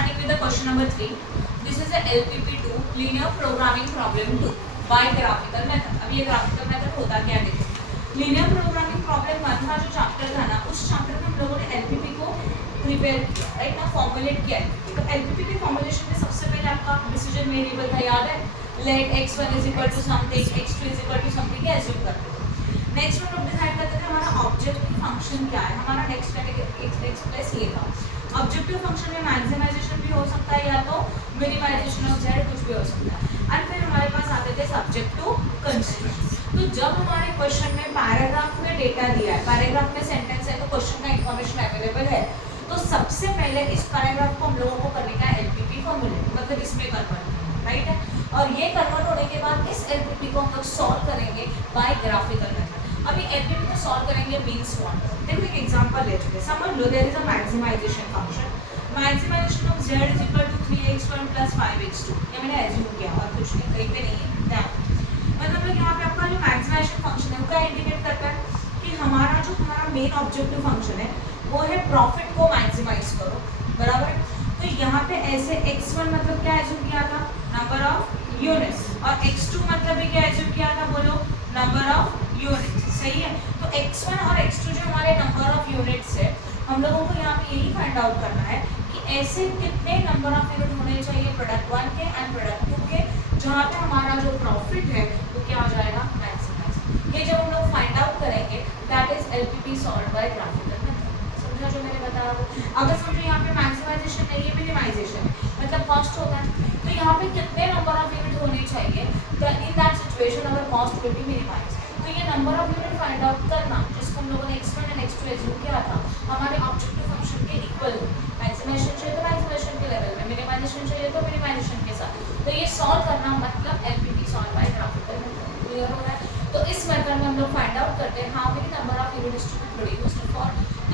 starting with the question number 3. This is a LPP2 linear programming problem 2 by graphical method. अब ये graphical method होता क्या देखो. Linear programming problem 1 था जो चैप्टर था ना, उस चैप्टर में हम लोगों ने LPP को प्रिपेयर किया, राइट ना, फॉर्मुलेट किया. तो LPP के फॉर्मुलेशन में सबसे पहले आपका डिसीजन वेरिएबल था, याद है, let x1 is equal to something, x2 is equal to something के एज्यूम करते थे. नेक्स्ट हम लोग डिसाइड करते थे हमारा ऑब्जेक्टिव फंक्शन क्या है. हमारा नेक्स्ट प्लस ये था. ऑब्जेक्टिव फंक्शन में मैक्सिमाइजेशन भी हो सकता है या तो मिनिमाइजेशन ऑफ z, कुछ भी हो सकता है. एंड फिर हमारे पास आते थे सब्जेक्ट टू कंस्ट्रेंट. तो जब हमारे क्वेश्चन में पैराग्राफ में डेटा दिया है, पैराग्राफ में सेंटेंस है, तो क्वेश्चन का इंफॉर्मेशन अवेलेबल है, तो सबसे पहले इस पैराग्राफ को हम लोगों को करने का एलपीपी फॉर्मूलेट, मतलब इसमें कन्वर्ट, राइट है. और ये कन्वर्ट होने के बाद इस एलपीपी को हम लोग सॉल्व करेंगे बाय ग्राफिकल मेथड. अभी एलपीपी को सॉल्व करेंगे मींस व्हाट. देखो एक एग्जांपल लेते हैं. समझ लो there is a maximization function. Maximization of z is equal to 3x1 + 5x2. ये मैंने एज्यूम किया और कुछ नहीं, कहीं पे नहीं है ध्यान. मतलब लोग यहाँ पे आपका जो मैक्सिमाइजेशन फंक्शन है वो क्या इंडिकेट करता है कि हमारा मेन ऑब्जेक्टिव फंक्शन है वो है प्रॉफिट को मैक्सिमाइज करो, बराबर. तो यहाँ पे ऐसे x1 मतलब क्या एज्यूम किया था, नंबर ऑफ यूनिट्स, और x2 मतलब भी क्या एज्यूम किया था, बोलो, नंबर ऑफ यूनिट्स. सही है. तो x1 और x2 जो हमारे नंबर ऑफ यूनिट्स है, हम लोगों को यहाँ पे यही फाइंड आउट करना है कि ऐसे कितने नंबर ऑफ यूनिट होने चाहिए प्रोडक्ट 1 के एंड प्रोडक्ट 2 के, जहाँ पे हमारा जो प्रॉफिट है वो क्या हो जाएगा, मैक्सिमाइज. ये जब हम लोग फाइंड आउट करेंगे that is LPP solved by graphical method. समझा जो मैंने बताया. अगर समझो यहाँ पे मैक्सिमाइजेशन नहीं है, मिनिमाइजेशन है, मतलब कॉस्ट होता है, तो यहाँ पे कितने नंबर ऑफ यूनिट होने चाहिए, in that situation our cost will be minimize. तो ये number of unit find out करना जिसको हम लोगों ने x1 एंड x2 एज्यूम किया था हमारे ऑब्जेक्टिव फंक्शन के इक्वल. मैक्सिमाइजेशन चाहिए तो मैक्सिमाइजेशन के लेवल में, मिनिमाइजेशन चाहिए तो मिनिमाइजेशन के साथ. तो ये सॉल्व करना मतलब LPP solve by graphical method. Clear हो रहा है. तो इस मेथड में हम लोग फाइंड आउट करते हैं how many number of unit is to be produced for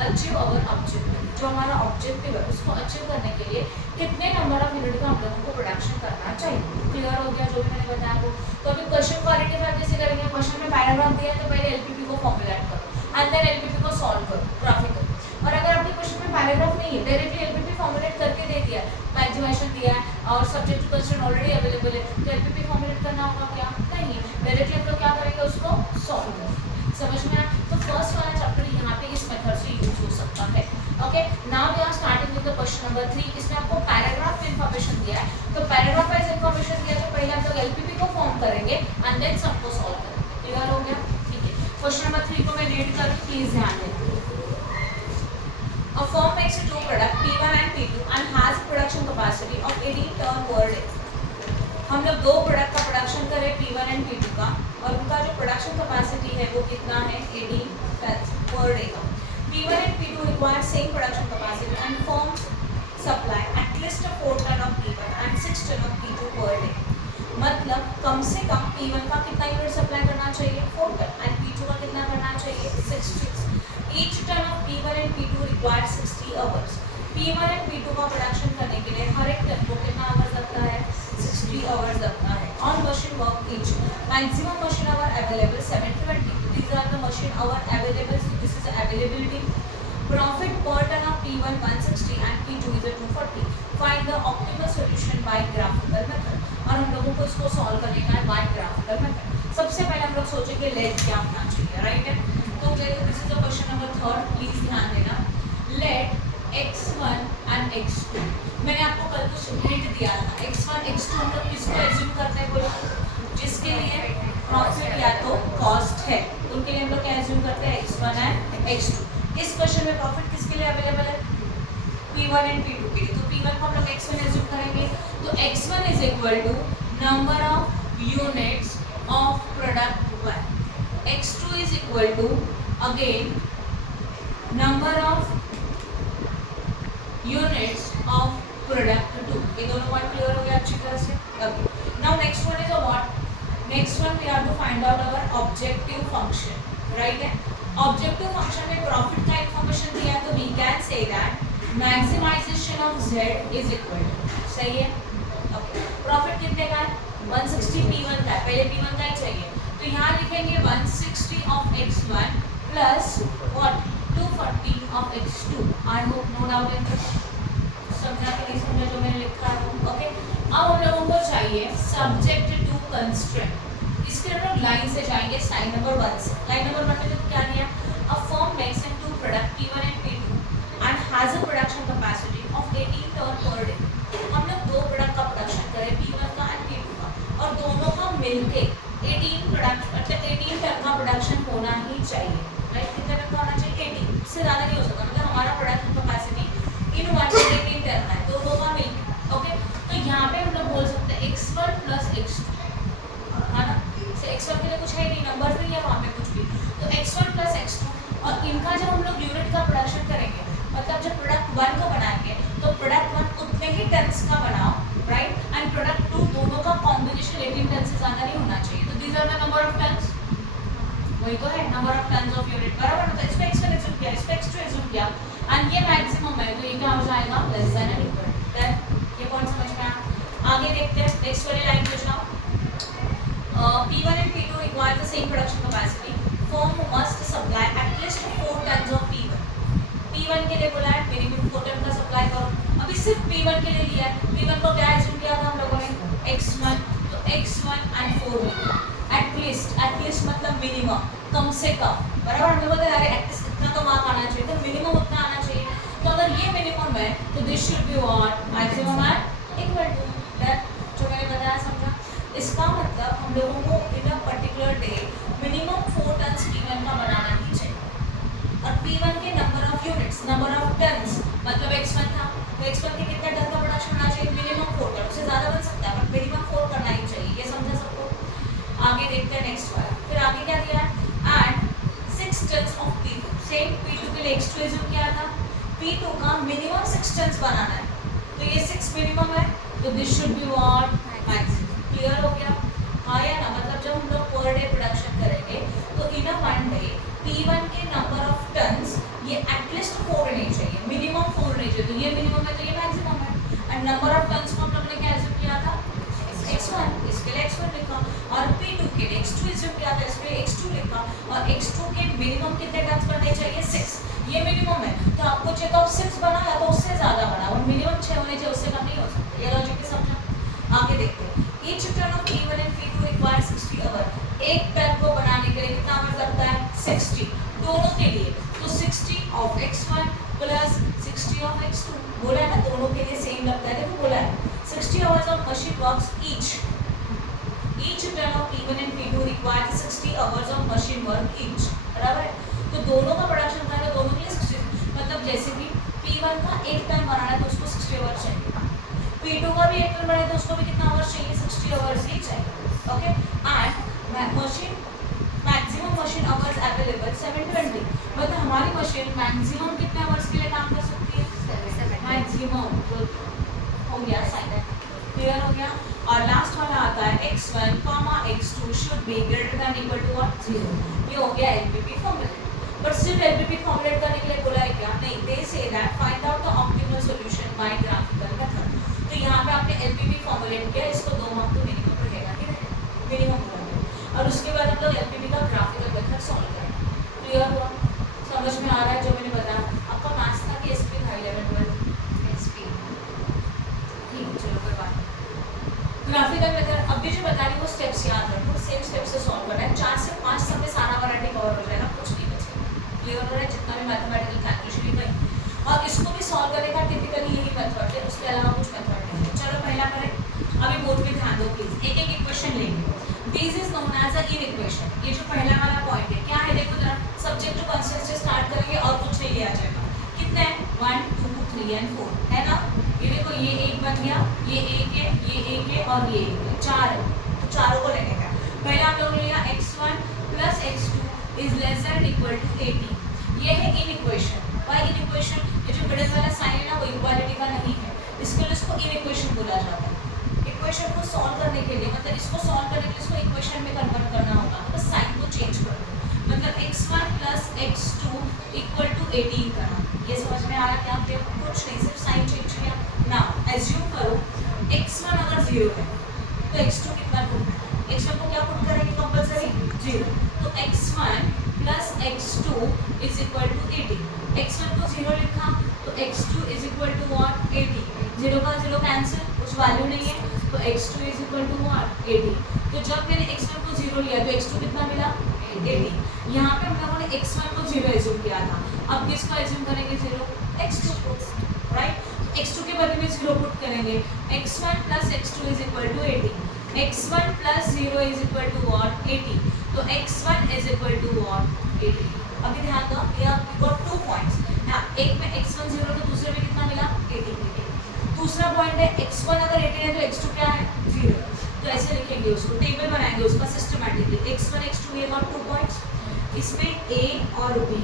achieve our objective. जो हमारा ऑब्जेक्टिव है उसको अचीव करने के लिए कितने नंबर ऑफ यूनिट का हम लोगों को प्रोडक्शन करना चाहिए. क्लियर हो गया जो भी मैंने बताया वो. तो अभी क्वेश्चन को आइडेंटिफाई कैसे करेंगे. क्वेश्चन में पैराग्राफ दिया है तो पहले एलपीपी को फॉर्मुलेट करो एंड देन एलपीपी को सॉल्व करो ग्राफिकल. और अगर आपके क्वेश्चन में पैराग्राफ नहीं है, डायरेक्टली एलपीपी फॉर्मुलेट करके दे दिया है, मैक्सिमाइजेशन दिया है और subject to constraint already available है, तो एलपीपी फॉर्मुलेट करना होगा क्या, नहीं है. डायरेक्टली हम लोग क्या करेंगे, उसको सॉल्व करेंगे. समझ में आया. तो फर्स्ट वाला चैप्टर यहाँ पे इस मेथड से यूज हो सकता है. Okay, now we are starting with the question number 3. इसमें आपको पैराग्राफ में इंफॉर्मेशन दिया है, तो पैराग्राफ वाइज इंफॉर्मेशन दिया तो पहले हम लोग एलपीपी को फॉर्म करेंगे एंड देन सबको सॉल्व करेंगे. क्लियर हो गया. ठीक है. क्वेश्चन नंबर 3 को मैं रीड करूँ, प्लीज ध्यान दें. A firm makes two products P1 and P2 and has production capacity of 80 ton per day. हम लोग दो प्रोडक्ट का प्रोडक्शन करें P1 एंड P2 का, और उनका जो प्रोडक्शन कैपेसिटी है वो कितना है, 80 टन पर डे का. P1 and P2 require same production capacity and firms supply at least 4 ton of P1 and 6 ton of P2 per day. मतलब कम से कम P1 का कितना यूनिट सप्लाई करना चाहिए, 4 टन, एंड P2 का कितना करना चाहिए, 6 ton. Each ton of P1 and P2 requires 60 hours. P1 and P2 का प्रोडक्शन करने के लिए हर एक टन को कितना आवर्स लगता है, 60 आवर्स लगता है. On machine work each maximum machine hour available 720. These are the machine hour available. So this is the availability. Profit per ton of P1 160 and P2 is a 240. Find the optimal solution by graphical method. और हम लोगों को इसको solve करने का है by graphical method. सबसे पहले हम लोग सोचेंगे लेट क्या होना चाहिए, राइट है. तो this is the question number 3. Please ध्यान देना. Let x1 and x2. मैंने आपको कल कुछ हिंट दिया था. x1 x2 हम लोग किसको एज्यूम करते हैं, बोलो, जिसके लिए प्रॉफिट या तो कॉस्ट है, उनके लिए हम लोग क्या एज्यूम करते हैं, x1 एंड x2. इस क्वेश्चन में प्रॉफिट किसके लिए अवेलेबल है, P1 एंड P2 के लिए. तो P1 को हम लोग x1 एज्यूम करेंगे, तो x1 is equal to number of units of product 1. x2 is equal to again number of units of product 2. ये दोनों पॉइंट क्लियर हो गया अच्छी तरह से. Okay. Now next one is a what? Next one we have to find out our objective function. Right है. Objective function में profit का information दिया तो we can say that maximization of z is equal to. सही है. Okay. Profit कितने का है? 160 P1 का है. पहले P1 का ही चाहिए. तो यहाँ लिखेंगे 160 of x1 plus what 240 of x2. I hope no doubt in this. समझा कि नहीं समझा जो अब हम लोगों को चाहिए सब्जेक्ट टू कंस्ट्रेंट। इसके हम लोग लाइन से जाएंगे, लाइन नंबर 1 से। लाइन नंबर 1 में तो क्या दिया, a firm makes and two product P1 and P2 and has a production capacity of 18 ton per day. हम लोग दो प्रोडक्ट का प्रोडक्शन करें, P1 का एंड P2 का, और दोनों का मिलके 18 प्रोडक्ट मतलब 18 टन का प्रोडक्शन होना ही चाहिए, राइट? कितने टन का होना चाहिए? 18, इससे ज़्यादा नहीं हो सकता। मतलब हमारा प्रोडक्शन कैपेसिटी इन 118 टन है, दोनों का मिल, ओके। तो यहाँ पे हम लोग बोल सकते हैं x1 प्लस x2, है ना? x1 के लिए कुछ है नहीं, नंबर नहीं है वहाँ पे कुछ भी, तो x1 प्लस x2, और इनका जब हम लोग यूनिट का प्रोडक्शन करेंगे, मतलब जब प्रोडक्ट 1 का बनाएंगे तो प्रोडक्ट 1 उतने ही टन्स का बनाओ, राइट? एंड प्रोडक्ट 2 दोनों का कॉम्बिनेशन 18 टन से ज़्यादा नहीं होना चाहिए। तो these are the number of tons, वही तो है number of tons of unit, बराबर। मतलब इस पे x1 एज्यूम किया, इस पे x2 एज्यूम किया, एंड ये मैक्सिमम है, तो ये क्या हो जाएगा? Less than and equal. Then ये पॉइंट समझ में आया। आगे देखते हैं, नेक्स्ट वाली लाइन पे जाओ। P1 and P2 require the same production capacity. Firm must supply at least 4 tons of P1. P1 के लिए बोला है मिनिमम 4 टन का सप्लाई करो। अभी सिर्फ P1 के लिए लिया है। P1 को क्या एज्यूम किया था हम लोगों ने? x1, तो x1 and 4 लिखा। At least मतलब मिनिमम, कम से कम, बराबर। हम लोग बोलते हैं एटलीस्ट इतना तो मार्क आना चाहिए, तो मिनिमम उतना आना चाहिए। तो अगर ये मिनिमम है तो this should be what? Maximum and equal to. That जो मैंने बताया, समझा? इसका मतलब हम लोगों को in a particular day minimum 4 tons P1 का बनाना ही चाहिए। और P1 के number of units, number of tons, मतलब x1 था, तो x1 के कितने टन का प्रोडक्शन होना चाहिए? मिनिमम 4 टन, उससे ज़्यादा बन सकता है, बट मिनिमम 4 करना ही चाहिए। ये समझा सबको? आगे देखते हैं नेक्स्ट वाला। फिर आगे क्या दिया है? And 6 tons of P2। Same P2 के लिए x2 एज्यूम किया था, P2 का मिनिमम 6 टन्स बनाना है, तो ये 6 मिनिमम है, तो this should be what? Maximum. Clear हो गया? हाँ या ना? मतलब जब हम लोग पर डे प्रोडक्शन करेंगे तो इन अ वन डे P1 के नंबर ऑफ टन्स ये एटलीस्ट 4 नहीं चाहिए, मिनिमम 4 नहीं चाहिए, तो ये मिनिमम है, तो ये मैक्सिमम है। एंड नंबर ऑफ टन्स को हम लोग ने क्या एज्यूम किया था? x1, इसके लिए x1 लिखा, और P2 के लिए x2 एज्यूम किया था, इसके लिए x2 लिखा, और x2 के मिनिमम कितने टन्स बनने चाहिए? 6, ये मिनिमम है, तो आपको चाहिए तो आप 6 बनाया तो उससे ज़्यादा बना, और मिनिमम 6 होने चाहिए, उससे कम नहीं हो सकता। ये लॉजिक भी समझा? आगे देखते हैं। Each ton of P1 and P2 requires 60 hour. एक टन को बनाने के लिए कितना आवर लगता है? 60, दोनों के लिए, तो 60 of x1 plus 60 of x2, बोला है ना दोनों के लिए सेम लगता है। देखो बोला है 60 hours of machine works each ton of P1 and P2 requires 60 hours of machine work each, बराबर है? तो दोनों का प्रोडक्शन था, दोनों के लिए 60, मतलब जैसे कि P1 का 1 टन बनाना है तो उसको 60 आवर्स चाहिए, P2 का भी 1 टन बनाए तो उसको भी कितना आवर्स चाहिए? 60 आवर्स ही चाहिए, okay. And machine maximum machine hours available 720, मतलब हमारी मशीन मैक्सिमम कितने आवर्स के लिए काम कर सकती है? मैक्सिमम, तो हो गया साइन, क्लियर हो गया। और लास्ट वाला आता है x1, x2 should be greater than equal to what? 0। ये हो गया एलपीपी फॉर्मूला। बट सिर्फ एलपीपी फॉर्मुलेट करने के लिए बोला है क्या? नहीं, they say that find out the optimal solution by graphical method. तो यहाँ पे आपने एलपीपी फॉर्मुलेट किया, इसको 2 मार्क तो मिनिमम रहेगा, ठीक है? मिनिमम होगा, और उसके बाद हम लोग एलपीपी का ग्राफिकल मेथड सॉल्व करेंगे। क्लियर हुआ? समझ में आ रहा है जो मैंने बताया? आपका मैथ्स था कि एसपी था 11 12? एसपी, ठीक है, चलो कोई बात नहीं। ग्राफिकल मेथड अब भी जो बता रही वो स्टेप्स याद रखो, सेम स्टेप से सॉल्व करना है। 4 से 5 सब में सारा वैरायटी कवर हो जाएगा, कुछ नहीं बचेगा। क्लियर हो रहा है? जितना भी मैथमेटिकल कैलकुलेशन है, और इसको भी सॉल्व करने का टिपिकली यही मेथड है, उसके अलावा कुछ मेथड नहीं है। चलो पहला करें। अभी बोर्ड पे ध्यान दो प्लीज, एक एक इक्वेशन लेंगे। This is known as a equation. ये जो पहला वाला पॉइंट है क्या है? देखो जरा, सब्जेक्ट टू कंसेप्ट से स्टार्ट करेंगे और कुछ नहीं लिया जाएगा। कितने हैं? 1 2 3 एंड 4, है ना? ये देखो, ये एक बन गया, ये एक है, ये एक है, और ये एक है, 4 है, तो चारों को लेने का। पहला हम लोग ने लिया x1 plus x2 is less than equal to 18। ये है inequation. Why inequation? ये जो मिडिल वाला साइन है ना, वो इक्वालिटी का नहीं है, इसके लिए इसको इन इक्वेशन बोला जाता है। इक्वेशन को सॉल्व करने के लिए, मतलब इसको सॉल्व करने के लिए इसको इक्वेशन में कन्वर्ट करना होगा, तो बस साइन को चेंज कर दो, मतलब x1 plus x2 equal to 18 करना। ये समझ में आ रहा क्या? आपके कुछ नहीं, सिर्फ साइन चेंज किया ना। एज्यूम करो x1 अगर 0 है तो x2 कितना पुट है? x1 को क्या पुट करेंगे कंपल्सरी? 0, तो x1 plus x2 is equal to 18। x1 को 0 लिखा तो x2 is equal to what? 18। 0 का 0 कैंसिल, कुछ वैल्यू नहीं है, तो तो x2 is equal to what 80। तो जब मैंने x1 को 0 लिया तो x2 कितना मिला 80। यहाँ पे हम लोगों ने x1 को 0 एज्यूम किया था, अब किसको एज्यूम करेंगे 0 x2 को, राइट। x2 के बदले में 0 पुट करेंगे, x1 plus x2 is equal to 80, x1 plus 0 is equal to what 80। तो x1 is equal to what 80। अभी ध्यान दो, ये आपको गॉट 2 पॉइंट्स, एक में x1 0 तो दूसरे में कितना मिला 80। दूसरा पॉइंट है x1 अगर 80 है तो x2 क्या है 0। तो ऐसे लिखेंगे उसको, टेबल बनाएंगे उसका सिस्टमैटिकली, x1 x2 ये गॉट 2 पॉइंट्स, इसमें a और b।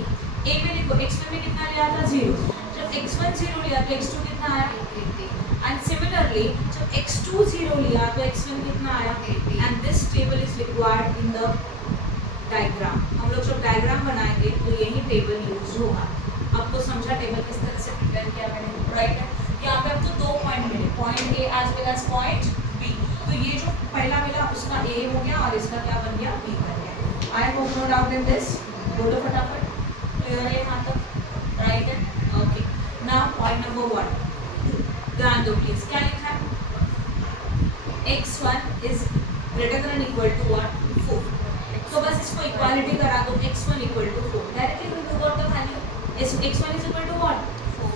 a में देखो x1 में कितना लिया था 0, जब x1 0 लिया तो x2 कितना आया 80। एंड सिमिलरली जब x2 0 लिया तो x1 कितना आया 80। And this table is required in the diagram. हम लोग जब डायग्राम बनाएंगे तो यही टेबल यूज होगा। आपको समझा टेबल किस तरह से प्रिपेयर किया मैंने, राइट है। यहाँ पे आपको 2 पॉइंट मिले, point A as well as point B. तो ये जो पहला मिला उसका ए हो गया और इसका क्या बन गया बी बन गया। I hope no doubt in this, बोलो फटाफट, क्लियर है यहाँ तक, राइट है, ओके। नाउ पॉइंट नंबर 1, ध्यान दो प्लीज, क्या लिखा है x1 is greater than equal to what 4। तो बस इसको इक्वालिटी करा दो, x1 equal to 4, directly we put out the value x1 is equal to what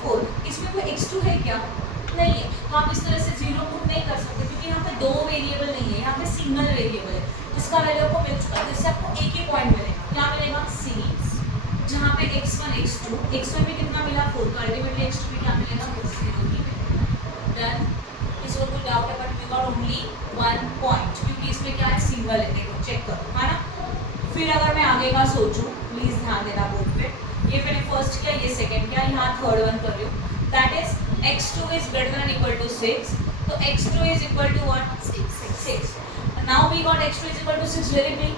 4। इसमें कोई x2 है क्या, नहीं है, तो आप इस तरह से 0 पुट नहीं कर सकते क्योंकि यहाँ पे 2 वेरिएबल नहीं है, यहाँ पे सिंगल वेरिएबल है, जिसका वैल्यू आपको मिल चुका है। इससे आपको एक ही पॉइंट मिलेगा, क्या मिलेगा c, जहाँ पे x1 x2, x1 में कितना मिला 4, तो अल्टीमेटली x2 में क्या मिलेगा 0 ही मिलेगा। डन, इसको कोई डाउट है, but we got only 1 point क्योंकि इसमें क्या है सिंगल है, देखो चेक करो, है ना। फिर अगर मैं आगे का सोचूं, प्लीज ध्यान देना बोर्ड पे, ये मैंने फर्स्ट किया, ये सेकंड किया, यहाँ थर्ड वन कर रही हूँ, that is x2 is greater than equal to 6, तो x2 is equal to what 6। Now we got x2 is equal to 6 directly,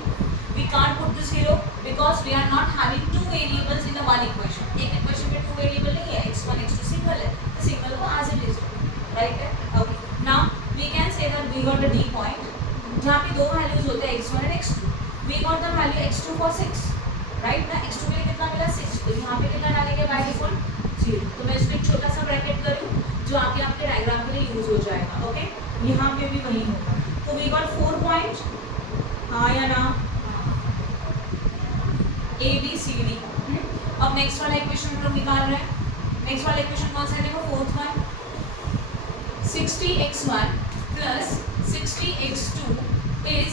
we can't put this 0 because we are not having 2 variables in the one equation. एक equation में 2 variable नहीं है, x1 x2 single है, तो single को as it is, right है, okay. Now we can say that we got the d point जहाँ पे 2 वैल्यूज होते हैं x1 and x2, we got the value x2 for 6, right ना। x2 के लिए कितना मिला 6, तो यहाँ पे कितना डालेंगे बाय डिफॉल्ट 0। तो मैं इसमें एक छोटा सा ब्रैकेट कर रही हूँ जो आगे आपके डायग्राम के लिए यूज हो जाएगा, ओके। यहाँ पे भी वही होगा, तो वी गॉट 4 पॉइंट, हाँ या ना, a b c d। अब नेक्स्ट वाला इक्वेशन हम लोग निकाल रहे हैं। नेक्स्ट वाला इक्वेशन कौन सा है, देखो fourth one, 60x1 plus 60x2 is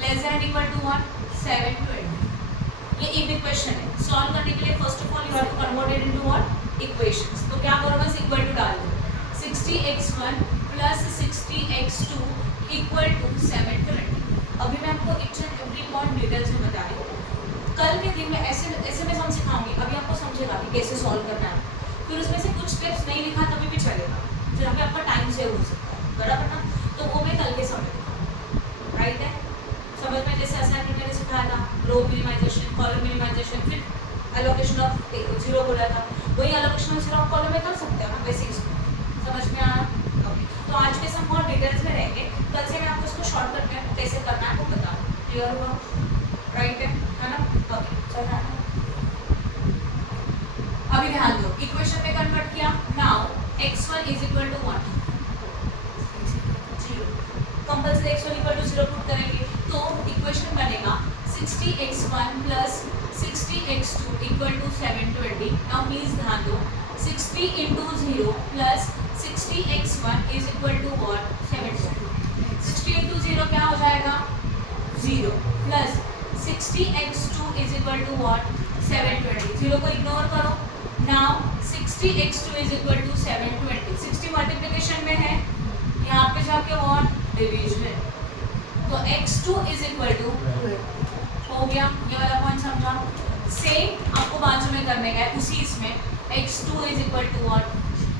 less than equal to what 720। ये एक इक्वेशन है, सॉल्व करने के लिए first of all you have to convert it into what equations. तो क्या करो, बस इक्वल टू डाल दो, 60x1 plus 60x2 equal to 720। अभी मैं आपको each and every point details में बता रही हूँ, कल के दिन में ऐसे मैं हम सिखाऊंगी, अभी आपको समझेगा कि कैसे सॉल्व करना है। फिर उसमें से कुछ स्टेप्स नहीं लिखा तभी भी चलेगा, फिर अभी आपका टाइम सेव हो सकता है, बराबर ना। तो वो मैं कल के समय दिखाऊंगी, राइट है। समझ में, जैसे असाइनमेंट मैंने सिखाया था, रो मिनिमाइजेशन, कॉलम मिनिमाइजेशन, फिर एलोकेशन ऑफ 0 बोला था, वही एलोकेशन ऑफ 0 ऑफ कॉलम में कर सकते हो ना बेसिक्स में, समझ में आया, ओके। तो आज के सब बहुत डिटेल्स में रहेंगे, कल से मैं आपको इसको शॉर्टकट में कैसे करना है वो बता दूँ, क्लियर हुआ, राइट है ना, ओके। चलना है, अभी ध्यान दो, इक्वेशन में कन्वर्ट किया, now x1 is equal to 1, compulsory x1 equal to 0 put करेंगे तो इक्वेशन बनेगा 60x1 plus 60x2 equal to 720। Now please ध्यान दो, 60 into 0 plus 60x1 is equal to what 720। 60 into 0 क्या हो जाएगा 0 plus 60x2 is equal to what 720। 0 को ignore करो, now 60x2 is equal to 720। 60 multiplication में है, यहाँ पे जाके व्हाट डिवीजन, तो x2 इज इक्वल टू हो गया, ये वाला पॉइंट समझा। सेम आपको बाजू में करने का है उसी इसमें, x2 is equal to what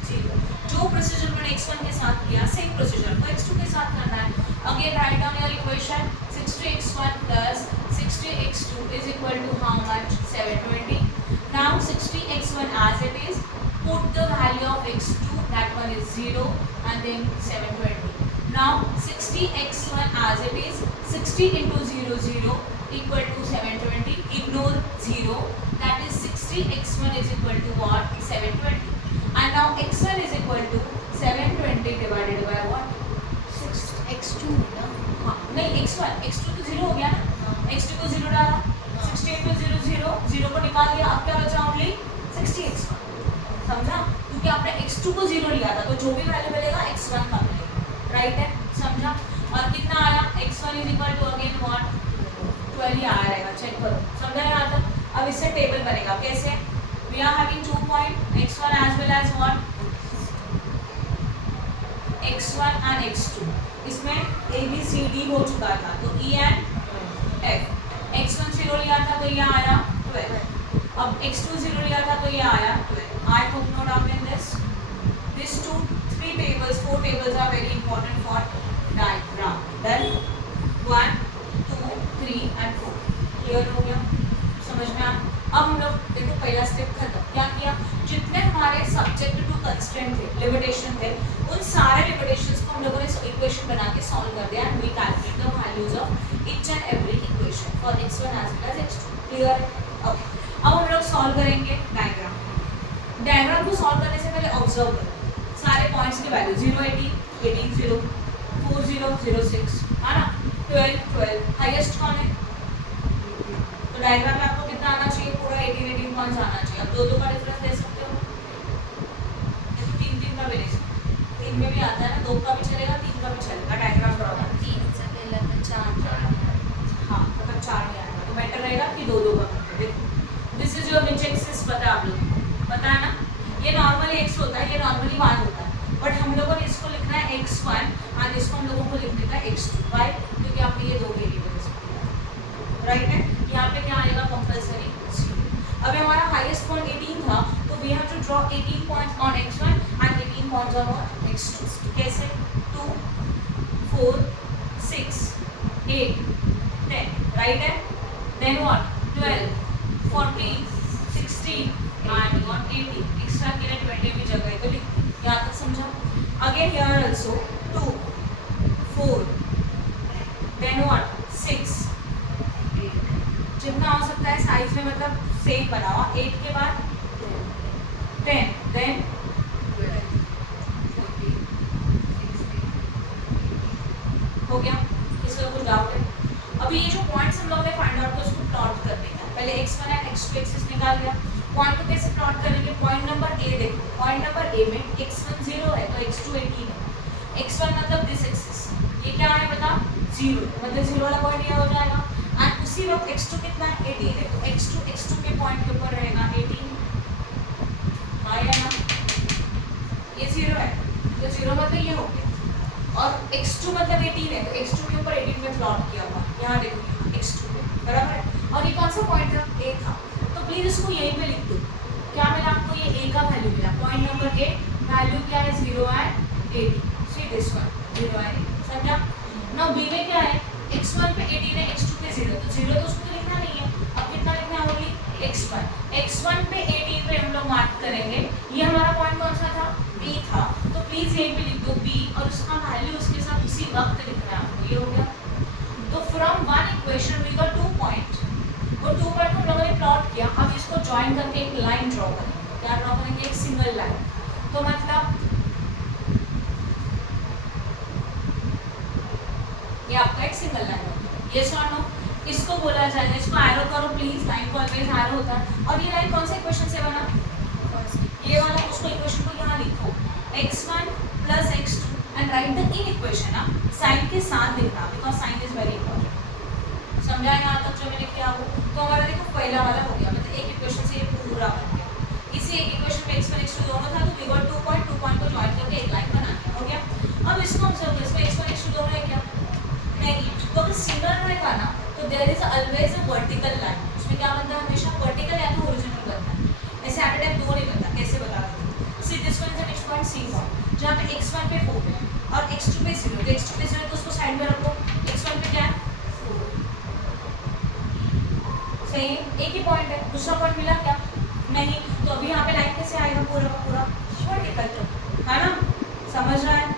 0। जो प्रोसीजर मैंने x1 के साथ किया सेम प्रोसीजर को x2 के साथ करना है। Again write down your equation, 60x1 plus 60x2 is equal to how much 720। Now 60x1 as it is, put the value of x2, that one is 0 and then 720. Now 60x1 as it is, 60 into 0 0 equal to 720, ignore 0, that is 60x1 is equal to what 720, and now x1 is equal to 720 divided by what x2 को 0 लिया था, तो जो भी value मिलेगा x1 का मिलेगा, right है, समझा। और कितना आया, x1 is equal to again what 12 ही आया रहेगा, चेक करो, समझा यहाँ तक। अब इससे टेबल बनेगा कैसे, we are having 2 point x1 as well as what x1 and x2, इसमें a b c d हो चुका था, तो e एंड f, x1 0 लिया था तो ये आया 12, अब x2 0 लिया था तो ये आया 12। I hope no doubt in this. These 4 tables are very important for diagram. Then 1, 2, 3 and 4. Clear हो गया, समझ में आया। अब हम लोग देखो पहला स्टेप खत्म, क्या किया, जितने हमारे सब्जेक्ट टू कंस्ट्रेंट थे, लिमिटेशन थे, उन सारे लिमिटेशंस को हम लोगों ने इक्वेशन बना के सॉल्व कर दिया and we calculate the values of each and every equation for x1 as well as x2। क्लियर है। अब हम लोग सॉल्व करेंगे डायग्राम को सॉल्व करने से पहले ऑब्जर्व करो सारे पॉइंट्स की वैल्यू 0 18 18 0 4 0 0 6 है ना, 12 12, हाईएस्ट कौन है, तो डायग्राम में आपको कितना आना चाहिए, पूरा 18 18 पॉइंट्स आना चाहिए। अब 2 2 का डिफरेंस ले सकते हो, 3 3 का भी ले सकते हो, 3 में भी आता है ना, 2 का भी चलेगा 3 का भी चलेगा, डायग्राम ड्रॉ करना 3 से पहले तो 4 हाँ मतलब 4 में आएगा, तो बेटर रहेगा कि 2 2 का करते। देखो this is your which axis, पता है आप लोग, पता है ना, ये नॉर्मली x होता है, ये नॉर्मली y होता है, बट हम लोगों ने इसको लिखना है x1 और इसको हम लोगों को लिखने का x2, वाई, क्योंकि आपने ये 2 वेरिएबल्स, राइट है। यहाँ पे क्या आएगा कंपल्सरी 0। अभी हमारा हाईएस्ट पॉइंट 18 था, तो we have to draw 18 points on x1 and 18 points on x2। कैसे, 2 4 6 8 10, राइट है। देन व्हाट 12 14 16 and 180 एक्स्ट्रा के लिए 20 भी जगह है, तो लिख यहाँ तक समझा। Again here also 2 4 then what 6 जितना हो सकता है साइज में, मतलब सेम बनाओ, 8 के बाद 10 देन 12 हो गया। किसी को कुछ डाउट है? अभी ये जो पॉइंट्स हम लोगों ने फाइंड आउट किया उसको प्लॉट कर देना है। पहले x1 एंड x2 एक्सिस निकाल लिया, पॉइंट को कैसे प्लॉट करेंगे, पॉइंट नंबर ए देखो, पॉइंट नंबर ए में x1 0 है तो x2 18 है, x1 मतलब दिस एक्सिस, ये क्या है बता 0, मतलब 0 वाला पॉइंट ये हो जाएगा, एंड उसी वक्त x2 कितना है 18 है, तो x2 के पॉइंट के ऊपर रहेगा 18, आया ना, ये 0 है तो 0 मतलब ये हो गया, और x2 मतलब 18 है तो x2 के ऊपर 18 में प्लॉट किया हुआ, यहाँ देखो x2 बराबर है, और ये कौन सा पॉइंट था, a था, तो प्लीज इसको यहीं पे लिख दो। क्या मिला आपको, ये a का वैल्यू मिला, पॉइंट नंबर a, वैल्यू क्या है 0 and 18, see this one 0 and 18, समझा। नाउ b में क्या है, x1 पे 18 है, x2 पे 0, तो 0 तो उसको लिखना नहीं है, अब कितना लिखना है ओनली x1 पे 18 पे हम लोग मार्क करेंगे, ये हमारा पॉइंट कौन सा था, b था, तो प्लीज यहीं पे लिख दो b, और उसका वैल्यू उसके साथ उसी वक्त लिखना है आपको, ये हो गया। तो from one equation we got 2 point, वो 2 पॉइंट को हम लोगों ने प्लॉट किया, अब इसको ज्वाइन करके एक लाइन ड्रॉ करेंगे, क्या ड्रॉ करेंगे, एक सिंगल लाइन, तो मतलब ये आपका एक सिंगल लाइन होगा, ये सॉनो, इसको बोला जाएगा, इसको एरो करो प्लीज, लाइन को ऑलवेज एरो होता है, और ये लाइन कौन सा इक्वेशन से बना, ये वाला, उसको इक्वेशन को यहाँ लिखो x1 plus x2 and right the in equation, ना साइन के साथ लिखना, because sign is very important, समझा यहाँ तक जो मैंने किया वो। तो हमारा देखो पहला वाला हो गया, मतलब एक इक्वेशन से ये पूरा बन गया, इसी एक इक्वेशन में x1 x2 दोनों था, तो वी गॉट 2 पॉइंट को ज्वाइन करके एक लाइन बना दिया, हो गया। अब इसको हम सब इसमें x1 x2 दोनों है क्या, नहीं, तो अगर सिंगल रहेगा ना तो there is always a vertical line, उसमें क्या बनता है, हमेशा वर्टिकल या तो हॉरिजॉन्टल बनता है, ऐसे एट अ टाइम दो नहीं बनता, कैसे बता दो, see this one is the next point c point, जहाँ पे x1 पे 4 है और x2 पे 0, तो x2 पे 0 तो उसको साइड में रखो, x1 पे क्या है 4, सही, एक ही पॉइंट है, दूसरा पॉइंट मिला क्या, नहीं, तो अभी यहाँ पे लाइन कैसे आएगा, पूरा का पूरा वर्टिकल, तो है ना, समझ रहा है।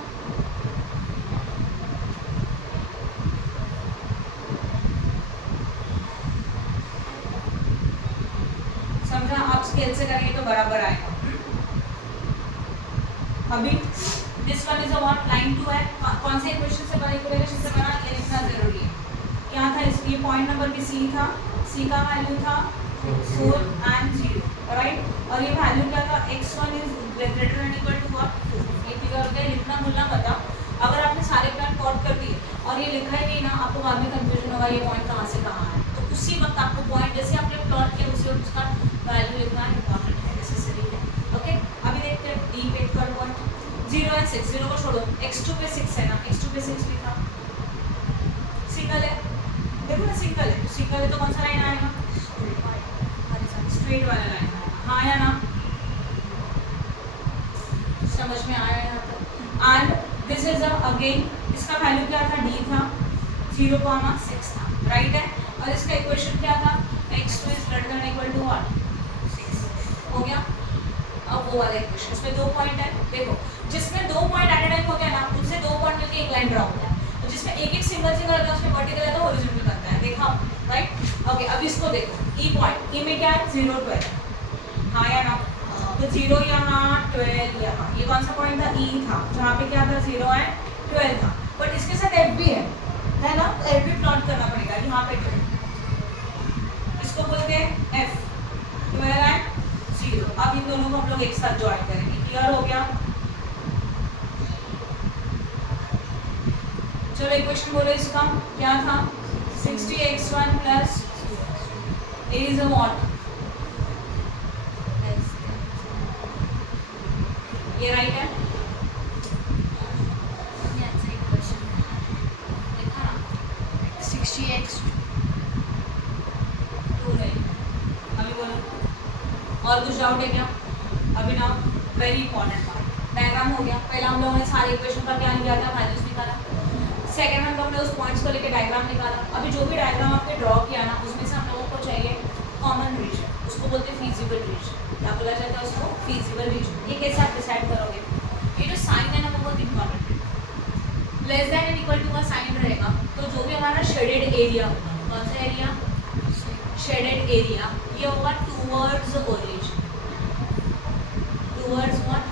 समझा, आप स्केल से करेंगे तो बराबर आएगा। अभी this one is a what, line 2 है, कौन से इक्वेशन से बना, इक्वेशन से बना, ये लिखना जरूरी है, क्या था इसलिए पॉइंट नंबर भी c था, c का वैल्यू था 4 and 0, राइट। और ये वैल्यू क्या था, x1 is greater than equal to what 2। ये क्लियर हो गया, लिखना भूलना मत। अगर आपने सारे प्लान प्लॉट कर दिए और ये लिखा ही नहीं ना, आपको बाद में कंफ्यूजन होगा ये पॉइंट कहाँ से कहाँ है। तो उसी वक्त आपको पॉइंट जैसे आपने प्लॉट किया उसी वक्त उसका वैल्यू लिखना इंपॉर्टेंट है, नेसेसरी है। ओके, अभी देखते हैं डी पे थर्ड पॉइंट 0 and 6। 0 को छोड़ो, x2 पे 6 है ना, x2 पे 6 लिखा, सिंगल है, देखो ना सिंगल है, तो सिंगल है तो कौन सा लाइन आएगा, स्ट्रेट वाला लाइन आएगा, हाँ या ना, समझ में आया यहाँ तक। एंड दिस इज अगेन, इसका वैल्यू क्या था, d था, 0,6 था, राइट है। और इसका इक्वेशन क्या था, x2 is greater than equal to what 6 हो गया। अब वो वाला इक्वेशन, इसमें 2 पॉइंट है, देखो जिसमें 2 पॉइंट एट अ टाइम होते हैं ना, उनसे 2 पॉइंट मिलके एक लाइन ड्रा होता है, तो जिसमें एक एक सिंगल सिंगल होता है उसमें वर्टिकल है तो हॉरिजॉन्टल बनता है, देखा, राइट। ओके, अब इसको देखो, ई पॉइंट, ई में क्या है 0 12, हाँ या ना, तो 0 यहाँ 12 यहाँ, ये कौन सा पॉइंट था, ई था, जहाँ पे क्या था 0 है 12 था, बट इसके साथ एफ भी है ना, तो एफ भी प्लॉट करना पड़ेगा, यहाँ पे 12, इसको बोलते हैं एफ, 12 एंड 0। अब इन दोनों को हम लोग एक साथ ज्वाइन करेंगे, क्लियर हो गया। चलो इक्वेशन बोलो इसका क्या था, 60x1 plus a is a what, ये राइट है, देखा ना 60x 2 नहीं, अभी बोलो और कुछ डाउट है क्या। अभी ना वेरी इंपॉर्टेंट पार्ट, डायग्राम हो गया। पहला हम लोगों ने सारे इक्वेशन का क्या किया था, वैल्यूज निकाला। सेकंड हम लोगों ने उस पॉइंट्स को लेकर डायग्राम निकाला। अभी जो भी डायग्राम आपने ड्रॉ किया ना, उसमें से हम लोगों को चाहिए कॉमन रीजन, उसको बोलते हैं फीजिबल रीजन। क्या बोला जाता है उसको, फीजिबल रीजन। ये कैसे आप डिसाइड करोगे, ये जो साइन है ना वो बहुत इंपॉर्टेंट है। Less than and equal to का साइन रहेगा तो जो भी हमारा शेडेड एरिया होगा, कौन सा एरिया, शेडेड एरिया, ये होगा towards origin, towards what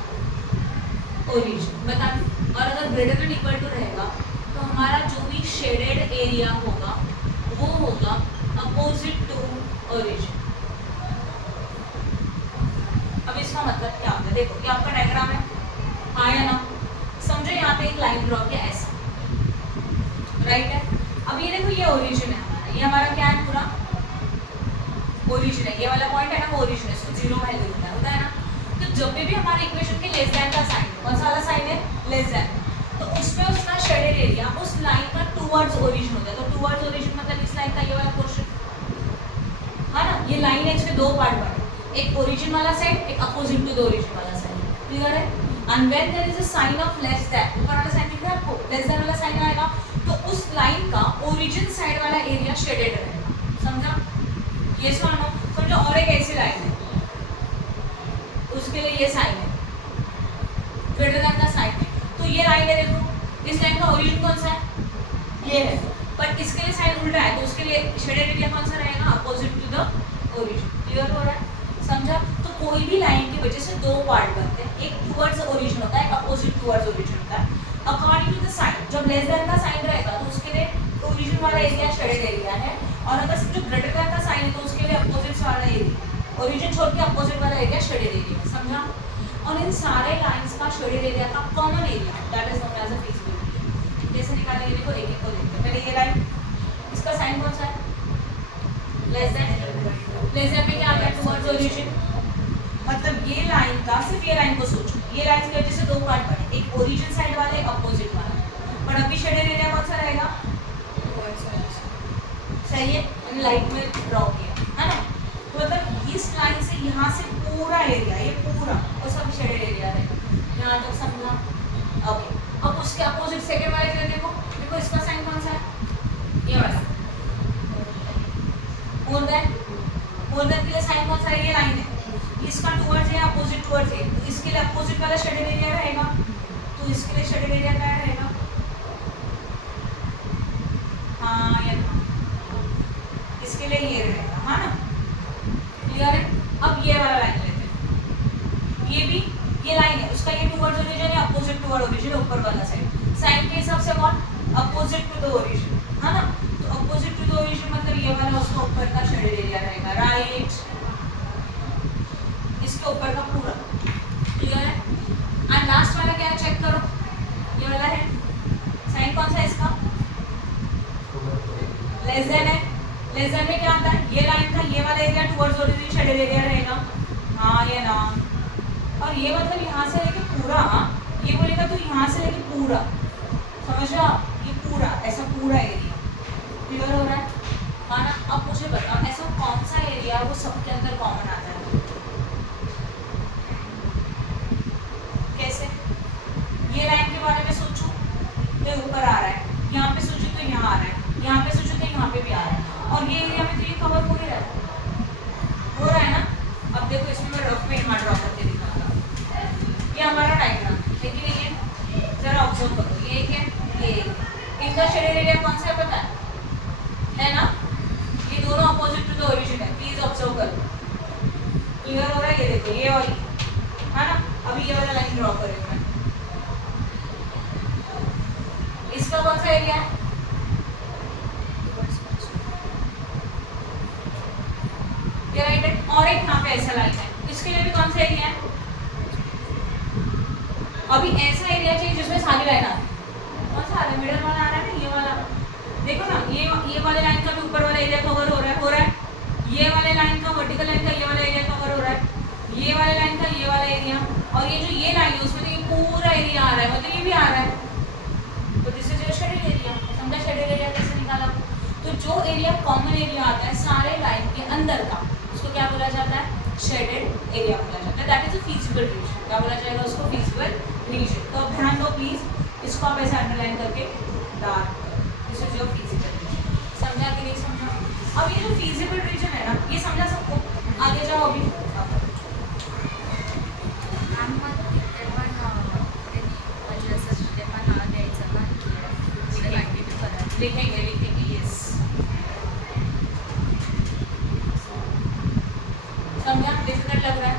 origin, बता। और अगर ग्रेटर देन इक्वल टू रहेगा तो हमारा जो भी शेडेड एरिया होगा वो होगा अपोजिट टू ओरिजिन। अब इसका मतलब क्या होता है, देखो ये आपका डायग्राम है, हाँ या ना, समझो यहाँ पे एक लाइन ड्रॉ किया ऐसा, राइट है। अब ये देखो ये ओरिजिन है हमारा, ये हमारा क्या है, पूरा ओरिजिन है, ये वाला पॉइंट है ना वो ओरिजिन है, इसको 0 वैल्यू होता है ना। तो जब भी हमारे इक्वेशन के लेस देन का साइन, कौन सा वाला साइन है, लेस देन, तो उसमें उसका शेडेड एरिया उस लाइन का टूवर्ड्स ओरिजिन होता है। तो टूवर्ड्स ओरिजिन मतलब इस लाइन का ये वाला पोर्शन, है ना, ये लाइन है, इसके 2 पार्ट बने, एक ओरिजिन वाला साइड, एक अपोजिट टू द ओरिजिन वाला साइड, क्लियर है। And when there is a sign of less than, ऊपर वाला साइन दिख रहा है आपको, लेस देन वाला साइन आएगा तो उस लाइन का ओरिजिन साइड वाला एरिया शेडेड रहेगा, समझा। ये मानो समझो, और एक ऐसी लाइन है, उसके लिए ये साइन है, ग्रेटर देन का साइन है, तो ये लाइन है, देखो इस लाइन का ओरिजिन कौन सा है, ये है, पर इसके लिए साइन उल्टा है, तो उसके लिए शेडेड एरिया कौन सा रहेगा, opposite to the origin, clear हो रहा है, समझा। तो कोई भी लाइन की वजह से 2 पार्ट बनते हैं, एक टुवर्ड्स ओरिजिन होता है, एक अपोजिट टुवर्ड्स ओरिजिन होता है, अकॉर्डिंग टू द साइन। जब लेस देन का साइन रहेगा तो उसके लिए ओरिजिन वाला एरिया शेडेड एरिया है, और अगर जो ग्रेटर देन का साइन है तो उसके लिए अपोजिट वाला एरिया, ओरिजिन छोड़ के अपोजिट वाला एरिया शेडेड एरिया, समझा। और इन सारे लाइंस का शेडेड एरिया का common area that is known as a feasible region. कैसे निकालेंगे, देखो एक एक को देखते हैं। पहले ये लाइन, इसका साइन कौन सा है, लेस देन, लेस देन में क्या आता है, टुवर्ड्स ओरिजिन, मतलब ये लाइन का, सिर्फ ये लाइन को सोचो, ये लाइन की वजह से 2 पार्ट बने, एक ओरिजिन साइड वाला, एक अपोजिट वाला, पर अभी शेडेड एरिया कौन सा रहेगा, सही है, मैंने लाइट में ड्रॉ किया है ना। तो मतलब इस लाइन से यहाँ से पूरा एरिया, ये पूरा और सब शेडेड एरिया है, यहाँ तक समझा। ओके, अब उसके अपोजिट सेकंड वाले के लिए देखो, देखो इसका साइन कौन सा है, ये वाला, मोर देन के लिए साइन कौन सा है, ये लाइन है, इसका टुवर्ड्स है, अपोजिट टुवर्ड्स है, तो इसके लिए अपोजिट वाला शेडेड एरिया रहेगा, तो इसके लिए शेडेड एरिया क्या रहेगा, हाँ या ना, इसके लिए ये रहेगा, हाँ ना, क्लियर है। अब ये वाला लाइन लेते हैं, ये भी ये लाइन है, उसका ये टुवर्ड्स ओरिजिन है, अपोजिट टुवर्ड ओरिजिन, ऊपर वाला साइड, साइन के हिसाब से what, opposite to the origin, है ना। तो अपोजिट टू द ओरिजिन मतलब ये वाला उसका ऊपर का शेडेड एरिया रहेगा, राइट। कौन सा है इसका? लेस देन है। लेस देन में क्या आता है? ये लाइन का ये वाला area towards origin shaded area रहेगा, हाँ या ना? और ये मतलब यहाँ से लेके पूरा, ये बोलेगा तो यहाँ से लेके पूरा, समझ रहे हो आप? ये पूरा ऐसा पूरा एरिया क्लियर हो रहा है? हाँ ना? अब मुझे बताओ ऐसा कौन सा एरिया वो सबके अंदर कॉमन आता है? कैसे? ये लाइन के बारे में सोचो तो ऊपर आ रहा है, यहाँ पे सोचो तो यहाँ आ रहा है, यहाँ पे सोचो तो यहाँ पे भी आ रहा है, और ये एरिया में तो ये कवर हो ही रहा है, हो रहा है ना? अब देखो इसमें मैं रफ में यहाँ ड्रॉ करके दिखाऊंगा। ये हमारा डायग्राम है कि नहीं है? जरा ऑब्जर्व करो, ये एक है, ये एक। इनका शेडेड एरिया कौन सा है पता है ना? ये दोनों अपोजिट टू द ओरिजिन है, प्लीज ऑब्जर्व करो। क्लियर हो रहा है? ये देखो ये और ये, है ना? अभी ये वाला लाइन ड्रॉ करेंगे मैं। इसका कौन सा एरिया है? ये राइट है। और एक यहाँ पे ऐसा लाइन है, इसके लिए भी कौन सा एरिया है? अभी ऐसा एरिया चाहिए जिसमें सारी लाइन आती है। कौन सा आ रहा है? मिडल वाला आ रहा है ना, ये वाला। देखो ना, ये वाले लाइन का भी ऊपर वाला एरिया कवर हो रहा है, हो रहा है। ये वाले लाइन का, वर्टिकल लाइन का ये वाला एरिया कवर हो रहा है, ये वाले लाइन का ये वाला एरिया, और ये जो ये लाइन है उसमें तो ये पूरा एरिया आ रहा है, मतलब ये भी आ रहा है। तो this is your shaded area. समझा शेडेड एरिया कैसे निकाला? तो जो एरिया कॉमन एरिया आता है सारे लाइन के अंदर का, उसको क्या बोला जाता है? शेडेड एरिया बोला जाता है। That is a feasible reason. क्या बोला जाएगा उसको? Feasible reason. तो अब ध्यान दो प्लीज, इसको आप ऐसे अंडरलाइन करके डार्क करो। This is your feasible reason. समझा कि नहीं समझा? अब ये जो फीजिबल रीजन है ना, ये समझा सबको? आगे जाओ अभी। लिखेंगे लिखेंगे, यस। समझा? डिफिकल्ट लग रहा है?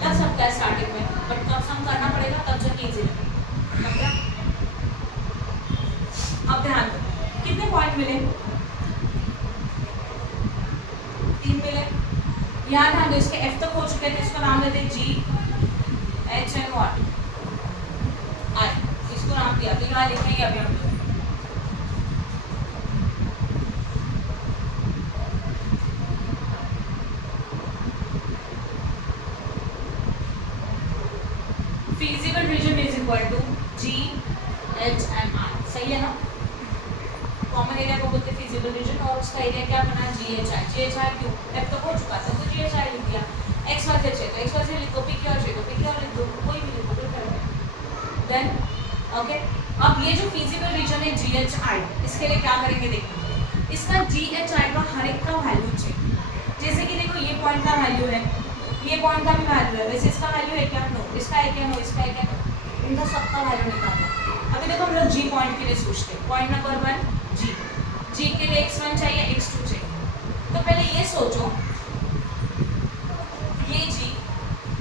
लग सकता है स्टार्टिंग में, बट कब हम करना पड़ेगा तब जाके इजी लगेगा। समझा? अब ध्यान दो, कितने पॉइंट मिले? 3 मिले। यहाँ ध्यान दो, इसके F तक हो चुके थे, इसका नाम लेते हैं G H and what I, इसको नाम दिया। तो यहाँ लिखेंगे अभी हम लोग। feasible region is equal to G H and I, सही है ना? कॉमन एरिया को बोलते हैं feasible region, और उसका एरिया क्या बना? G H I। G H I क्यों? F तो हो चुका था, तो G H I लिख दिया। X Y Z चाहिए तो X Y Z लिखो, P Q R चाहिए तो P Q R लिख दो, कोई भी लिखो, कोई फर्क नहीं। देन ओके, अब ये जो feasible region है G H I, इसके लिए क्या करेंगे? देखो, इसका G H I का हर एक का वैल्यू चाहिए। जैसे कि देखो ये पॉइंट का वैल्यू है, ये पॉइंट का भी वैल्यू है, वैसे इसका वैल्यू है क्या? नो। इसका है क्या? नो। इसका है क्या? नो। इनका सबका वैल्यू निकालना। अभी देखो हम लोग G पॉइंट के लिए सोचते हैं। पॉइंट नंबर 1 G, G के लिए x1 चाहिए, x2 चाहिए। तो पहले ये सोचो, ये G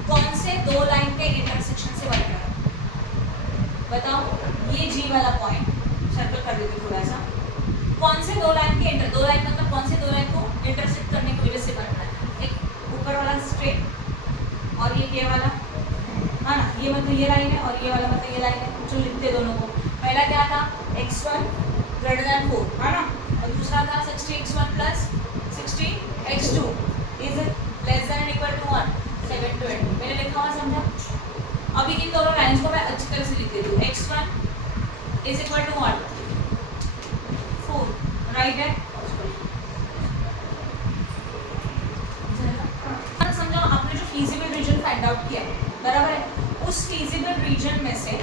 कौन से दो लाइन के इंटरसेक्शन से बन रहा है? बताओ। ये G वाला पॉइंट सर्कल कर देते थोड़ा सा, कौन से दो लाइन के दो लाइन मतलब कौन से दो लाइन को इंटरसेक्ट करने की वजह से बन रहा है? एक ऊपर वाला स्ट्रेट और ये वाला, हाँ ना? ये मतलब ये लाइन है और ये वाला मतलब ये लाइन है, जो लिखते दोनों को। पहला क्या था? x1 greater than 4, है ना? और दूसरा था 60x1 plus 60x2 is less than or equal to 1, 720। मैंने लिखा हुआ समझा? अभी इन दोनों लाइंस को मैं अच्छी तरह से लिख देती हूँ। x1 is equal to what? 4, right है? समझा? आपने जो feasible region फाइंड आउट किया, बराबर है? उस feasible region में से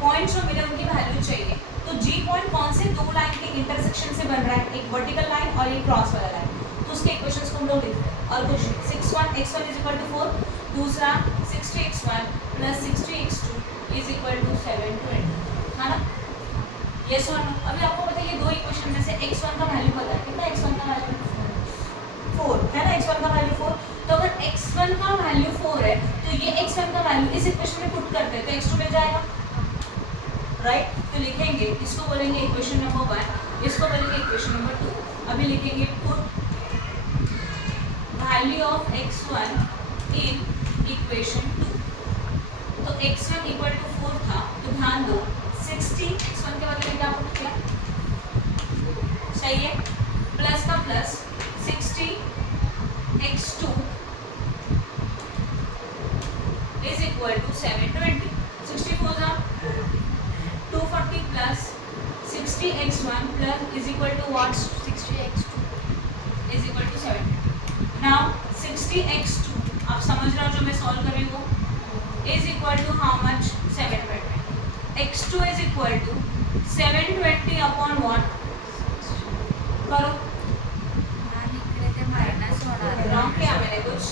पॉइंट जो मिले उनकी वैल्यू चाहिए। तो G पॉइंट कौन से दो लाइन के इंटरसेक्शन से बन रहा है? एक वर्टिकल लाइन और एक क्रॉस वाला लाइन। तो उसके इक्वेशंस को हम लोग लिखते हैं। और कुछ 61x1 is equal to 4, दूसरा 60x1 plus 60x2 is equal to 720, है ना? यस और नो? अभी आपको पता है ये दो इक्वेशन में से x1 का वैल्यू पता है कितना? x1 का वैल्यू 4 है ना? x1 का वैल्यू 4। तो अगर x1 का वैल्यू 4 है तो ये x1 का वैल्यू इस इक्वेशन में पुट करते हैं तो x2 मिल जाएगा, राइट? तो लिखेंगे, इसको बोलेंगे इक्वेशन नंबर 1, इसको बोलेंगे इक्वेशन नंबर 2। अभी लिखेंगे put value of x1 in equation 2। तो x1 इक्वल टू 4 था, तो ध्यान दो 60 x1 के बदले में क्या पुट किया, सही है, प्लस का plus 60 x2 is equal to 720, 64 जा 240 plus 60 x1 plus is equal to what, 60 x2 is equal to 7. Now 60 x2 आप समझ रहे हो जो मैं सॉल्व कर रही हूँ, is equal to how much, 720. x2 is equal to 720 upon what, करो आणि इकडे ते मायनस होणार रॉन्ग किया मैंने कुछ,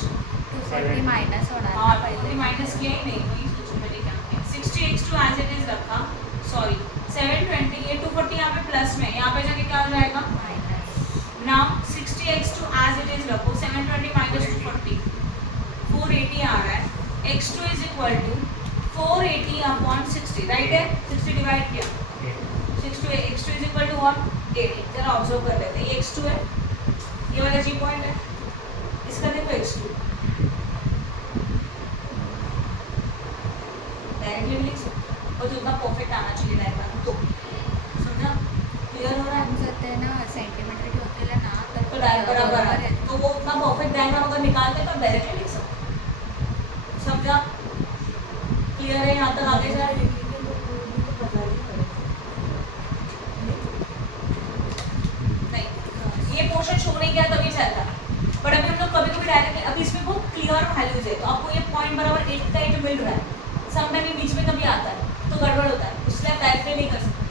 240 मायनस होणार हाँ ना पहले पहिले माइनस किया ही नहीं, वही सोचो मैंने क्या किया. 60 x2 एज इट इज रखा, सॉरी 720, ये 240 यहाँ पे प्लस में, यहाँ पे जाके क्या हो जाएगा minus. Now 60 x2 as it is रखो, 720 माइनस 240 480 आ रहा है, x2 is equal to 480 upon 60, right है, 60 डिवाइड किया, 62 x2 is equal to what, 8. जरा ऑब्जर्व कर लेते हैं, ये x2 है, ये वाला जी पॉइंट है, इसका देखो x2 डायरेक्टली भी लिख सकते हो, और जो उतना परफेक्ट आना चाहिए डायरेक्ट तो, समझा, क्लियर हो रहा है, जर ते ना सेंटीमीटर ठेवलेलं ना तर तो डायरेक्ट बराबर है, आहे. तो वो उतना परफेक्ट डायग्राम अगर निकालते तो डायरेक्टली लिख सकते, समझा, क्लियर है, यहाँ तक आगे जा रही नहीं, ये पोर्शन शो नहीं किया तभी चलता, बट अभी हम लोग कभी कभी डायरेक्टली, अभी इसमें बहुत क्लियर वैल्यूज है, तो आपको ये पॉइंट बराबर 8 का 8 मिल रहा है, समटाइम ये बीच में कभी आता है तो गड़बड़ होता है, इसलिए आप डायरेक्टली नहीं कर सकते,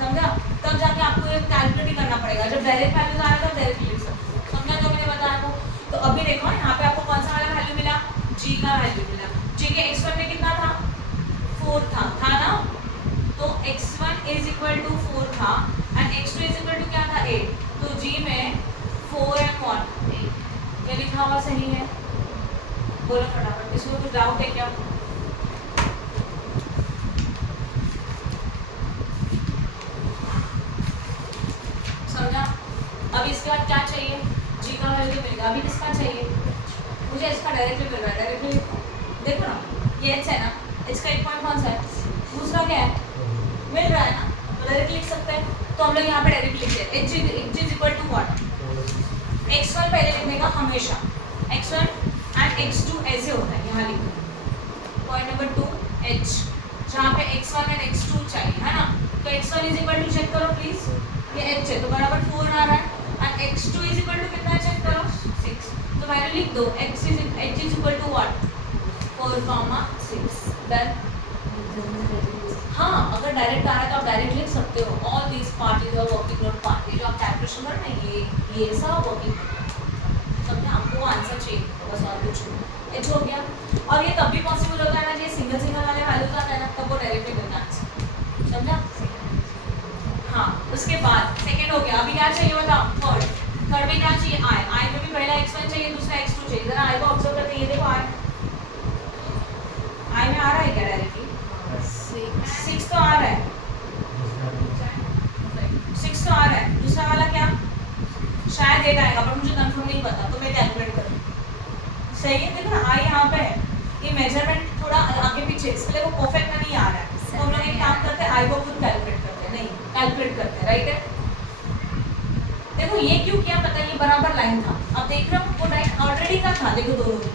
समझा, तब जाके आपको ये कैलकुलेट ही करना पड़ेगा, जब डायरेक्ट वैल्यूज आ रहा है तब डायरेक्टली लिख सकते हो, समझा जो मैंने बताया वो. तो अभी देखो यहाँ पे आपको कौन सा वाला वैल्यू मिला, g का वैल्यू मिला, g के x1 में कितना था, 4 था ना, तो x1 इज इक्वल टू 4 था and x2 is equal to क्या था, 8, तो g में 4 एंड 1 8, ये लिखा हुआ सही है, बोलो फटाफट, इसमें कुछ डाउट है क्या, समझा. अब इसके बाद क्या चाहिए, g का वैल्यू मिलेगा, अभी किसका चाहिए, मुझे इसका डायरेक्टली मिल रहा है, डायरेक्टली देखो ना, ये h है ना, h का एक पॉइंट कौन सा है, दूसरा क्या है, मिल रहा है ना, तो डायरेक्टली लिख सकते हैं, तो हम लोग यहाँ पे डायरेक्टली लिखते हैं, h is equal to what, x1 पहले लिखने का हमेशा, x1 एंड x2 ऐसे होता है, यहाँ लिखो पॉइंट नंबर 2 h, जहाँ पे x1 एंड x2 चाहिए है ना, तो x1 is equal to check करो प्लीज, ये h है तो बराबर 4 आ रहा है and x2 is equal to कितना चेक करो 6, तो वैल्यू लिख दो, h is equal to what 4,6, done. हाँ अगर डायरेक्ट आ रहा है तो आप डायरेक्ट लिख सकते हो, ऑल दीज पार्टीज और वर्किंग नोट पार्टी, जो आप कैलकुलेशन कर रहे हैं ये सब वर्किंग, समझे, आपको आंसर चाहिए बस और कुछ नहीं, h हो गया. और ये तब भी पॉसिबल होता है ना, ये सिंगल सिंगल वाले वैल्यूज आते हैं ना, तब वो डायरेक्टली मिलता है आंसर, समझा. हाँ उसके बाद सेकंड हो गया, अभी क्या चाहिए बताओ, थर्ड में क्या चाहिए, आई में भी पहला x1 चाहिए, दूसरा x2 चाहिए, जरा आई को ऑब्जर्व करते हैं, ये देखो आई में आ रहा है क्या डायरेक्टली, 6 तो आ रहा है, 6 तो आ रहा है, दूसरा वाला क्या, शायद 8 आएगा पर मुझे कंफर्म नहीं पता, तो मैं कैलकुलेट करूँ, सही है, देखो ना आई यहाँ पे है, ये मेजरमेंट थोड़ा आगे पीछे, इसके लिए वो परफेक्ट नहीं आ रहा है, तो हम लोग एक काम करते हैं, आई को खुद कैलकुलेट करते हैं, नहीं कैलकुलेट करते हैं, राइट है. देखो ये क्यों किया पता है, ये बराबर लाइन था, अब देख रहे हो वो लाइन ऑलरेडी का था, देखो दोनों,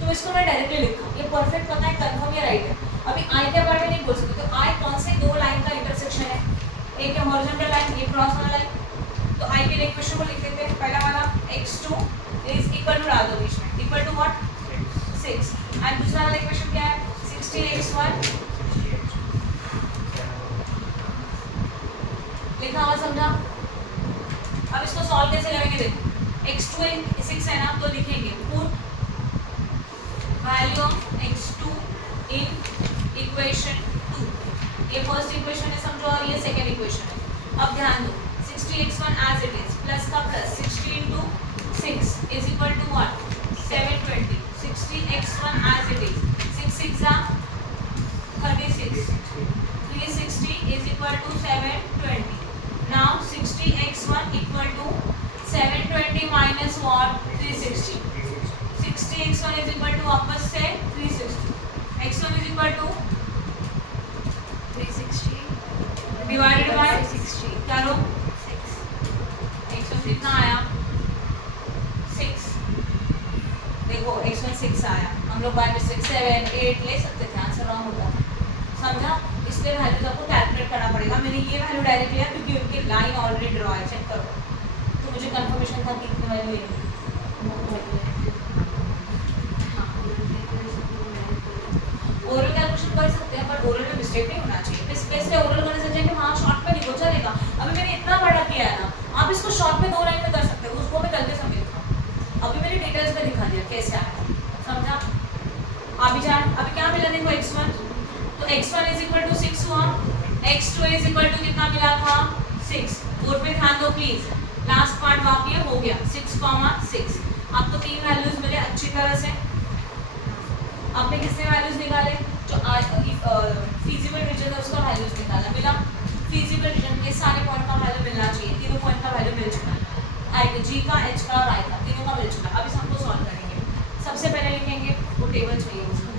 तो इसको मैं डायरेक्टली लिखा, ये परफेक्ट पता है, कंफर्म ये राइट है. अभी आई के बारे में नहीं बोल सकते, तो आई कौन से दो लाइन का इंटरसेक्शन है, एक है हॉरिजॉन्टल लाइन, एक क्रॉस वाला लाइन, तो आई के इक्वेशन को लिख देते हैं, पहला वाला x2 इज इक्वल टू डाल दो बीच में, इक्वल टू व्हाट 6 एंड दूसरा वाला इक्वेशन क्या है 16x1 लिखा हुआ, समझा. अब इसको सॉल्व कैसे करेंगे, देखो x2 6 है ना, तो लिखेंगे put value of x2 in equation 2, ये फर्स्ट इक्वेशन है समझो, और ये सेकंड इक्वेशन है. अब ध्यान दो 60x1 as it is, plus का plus 60 into 6 is equal to what 720, 60x1 as it is, 6 6 36, 360 is equal to 720. Now 60x1 equal to 720 minus what 360. 60x1 is equal to वापस से 360. x1 is equal to 360 हम लोग by mistake 7 8 ले सकते थे, answer wrong होता था, समझा? इसलिए वैल्यूज आपको कैलकुलेट करना पड़ेगा। मैंने ये वैल्यू डायरेक्ट लिया क्योंकि उनकी लाइन ऑलरेडी ड्रॉ है, चेक करो, तो मुझे कंफर्मेशन था कि इतनी वैल्यू लेनी। ओरल कैलकुलेशन कर सकते हैं पर ओरल में मिस्टेक नहीं होना चाहिए। इसलिए ओरल करने से चाहिए कि हाँ शॉर्ट में लिखो चलेगा। अभी मैंने इतना बड़ा किया है ना, आप इसको शॉर्ट में 2 लाइन में कर सकते हो, उसको मैं कल के समय लिखा, अभी मैंने डिटेल्स में दिखा दिया कैसे आया, समझा? अभी क्या मिला देखो x1, तो x1 इज इक्वल टू 6 हुआ, x2 इज इक्वल टू कितना मिला था 6। बोर्ड पे ध्यान दो प्लीज, लास्ट पार्ट बाकी है, हो गया 6,6। आपको 3 वैल्यूज मिले अच्छी तरह से। आपने किसने वैल्यूज निकाले? जो आज फीजिबल रीजन है उसका वैल्यूज निकाला, मिला? फीजिबल रीजन के सारे पॉइंट का वैल्यू मिलना चाहिए, तीनों पॉइंट का वैल्यू मिल चुका है, आई जी का, एच का और आई का, तीनों का मिल चुका है। अभी हमको सॉल्व करेंगे। सबसे पहले लिखेंगे, वो टेबल चाहिए उसको,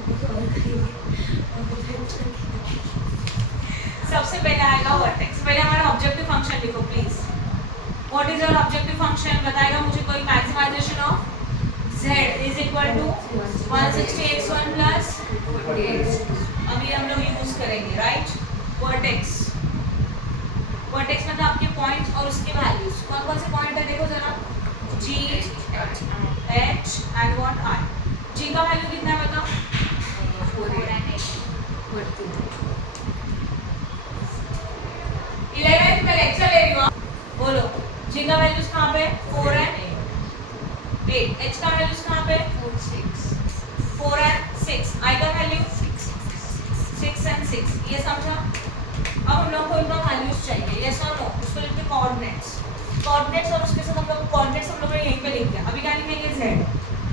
सबसे पहले आएगा वर्टेक्स। पहले हमारा ऑब्जेक्टिव फंक्शन लिखो please. What is your objective function? बताएगा मुझे कोई। Maximization of z is equal to 160x1 plus, अभी हम लोग यूज करेंगे राइट वर्टेक्स। वर्टेक्स मतलब आपके पॉइंट्स और उसके वैल्यूज। कौन कौन से पॉइंट है देखो जरा, g, h and what i। g का वैल्यू कितना है बताओ? 4 and 8 11th में लेक्चर ले रही हूँ, बोलो। g का वैल्यूज कहाँ पे? 4 and 8। h का वैल्यूज कहाँ पे? 4 and 6। i का वैल्यू 6 and 6। ये समझा? अब हम लोग को इनका वैल्यूज चाहिए, यस और नो? उसको लिखते हैं कोऑर्डिनेट्स। कोऑर्डिनेट्स और उसके साथ हम लोग कोऑर्डिनेट्स हम लोग ने यहीं पे लिख दिया। अभी क्या लिखेंगे?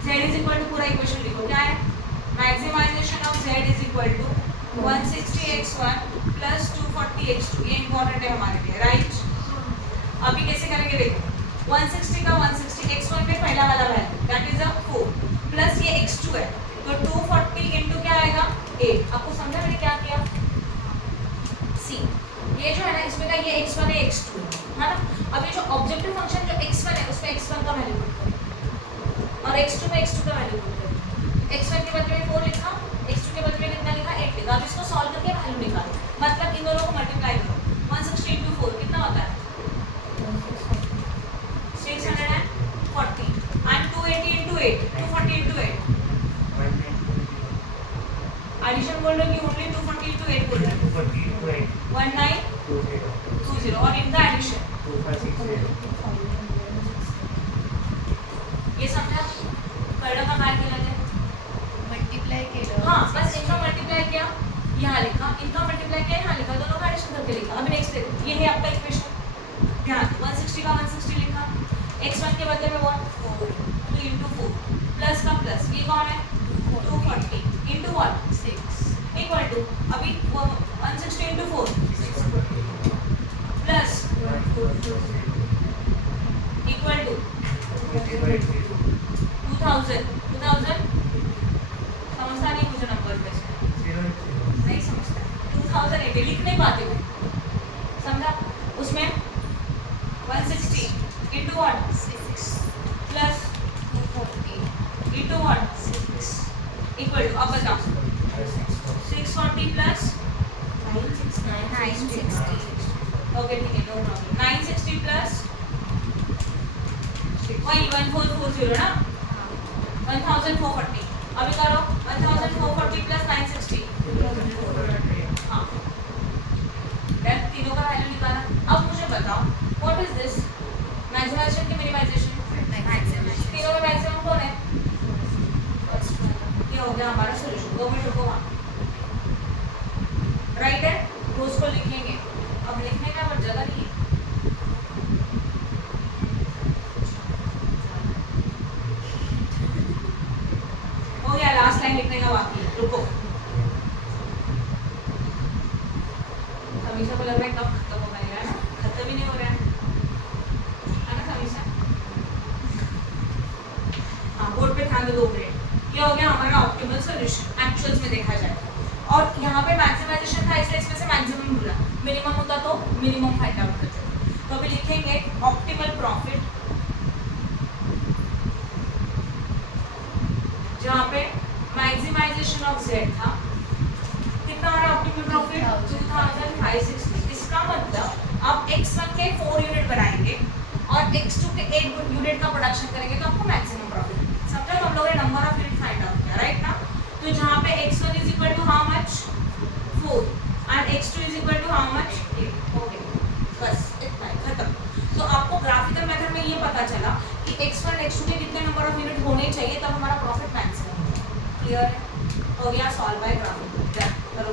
z इज इक्वल टू, पूरा इक्वेशन लिखो, क्या है? Maximization of z is equal to 160x1 plus 240x2। ये इंपॉर्टेंट है हमारे लिए, राइट? अभी कैसे करेंगे देखो, 160 का 160, x1 में पहला वाला value that is a 4 plus ये x2 है, तो 240 इनटू क्या आएगा 8। आपको समझा मैंने क्या किया? सी ये जो है ना, इसमें का ये x1 है, x2 है ना। अब ये जो ऑब्जेक्टिव फंक्शन जो x1 है उसमें x1 का वैल्यू पुट करें और x2 में x2 का वैल्यू पुट करें। x1 के बदले में 4 लिखा, x2 के बदले में कितना लिखा? 8 लिखा। अब इसको सॉल्व करके वैल्यू निकालो, मतलब इन दोनों को मल्टीप्लाई करो। 160 into 4 कितना होता है? 640 and 280 into 8, 240 into 8। एडिशन बोल रहे हो कि ओनली 240 into 8 बोल रहे हो? 1920 और इनका एडिशन 2560। ये समझा? कर्ण का काय केलं ते? मल्टीप्लाई केलं। हाँ, बस इनका मल्टीप्लाई किया, यहाँ लिखा, इनका मल्टीप्लाई किया, यहाँ लिखा, दोनों का एडिशन करके लिखा। अभी नेक्स्ट देखो, ये है आपका इक्वेशन। ध्यान, 160 का 160 लिखा, x1 के बदले में 1 4 2 into 4 प्लस का प्लस, ये कौन है? 240 into 1 6 इक्वल टू, अभी 160 into 4 प्लस इक्वल टू 2000 समझता नहीं मुझे नंबर पे, नहीं समझता। 2080 लिख नहीं पाते मैं, समझा? उसमें 160 into 1 6 plus 240 into 1 6 equal to, अब बताओ 640 प्लस 960। ओके ठीक है, नो प्रॉब्लम। 960 प्लस वही 1440 ना, 1440। अभी करो 1440 प्लस 960, हाँ देन तीनों का वैल्यू निकाला। अब मुझे बताओ व्हाट इज दिस? मैक्सिमाइजेशन की मिनिमाइजेशन? तीनों में मैक्सिमम कौन है? ये हो गया हमारा सॉल्यूशन। 2 मिनट रुको वहाँ, राइट है, तो उसको लिखेंगे। अब लिखने का पर जगह नहीं है, हो गया, लास्ट लाइन लिखने का बाकी है, रुको। समीक्षा को लग रहा है कब खत्म हो पाएगा ना, खत्म ही नहीं हो रहा है ना समीक्षा? हाँ, बोर्ड पे ध्यान दो 2 मिनट। ये हो गया हमारा ऑप्टिमल सॉल्यूशन एक्चुअल्स में देखा जाए। और यहाँ पे मैक्सिमाइजेशन था इसलिए इसमें से मैक्सिमम मिला, मिनिमम होता तो मिनिमम फाइंड आउट करते। तो अभी लिखेंगे ऑप्टिमल प्रॉफिट, जहाँ पे मैक्सिमम ऑप्टिमाइजेशन ऑफ जेड था, कितना आ रहा है ऑप्टिमल प्रॉफिट 2560। इसका मतलब आप x1 के 4 यूनिट बनाएंगे और x2 के 8 यूनिट का प्रोडक्शन करेंगे तो आपको मैक्सिमम प्रॉफिट। समझो हम लोगों ने number of unit find out किया, राइट ना। तो जहाँ पे x1 is equal to how much 4 and x2 is equal to how much 8, हो गया, बस इतना ही, खत्म। तो आपको ग्राफिकल मेथड में ये पता चला कि x1 x2 के कितने नंबर ऑफ यूनिट होने चाहिए तब हमारा प्रॉफिट मैक्सिमम। क्लियर है, हो गया, सॉल्व बाय ग्राफिकल। करो।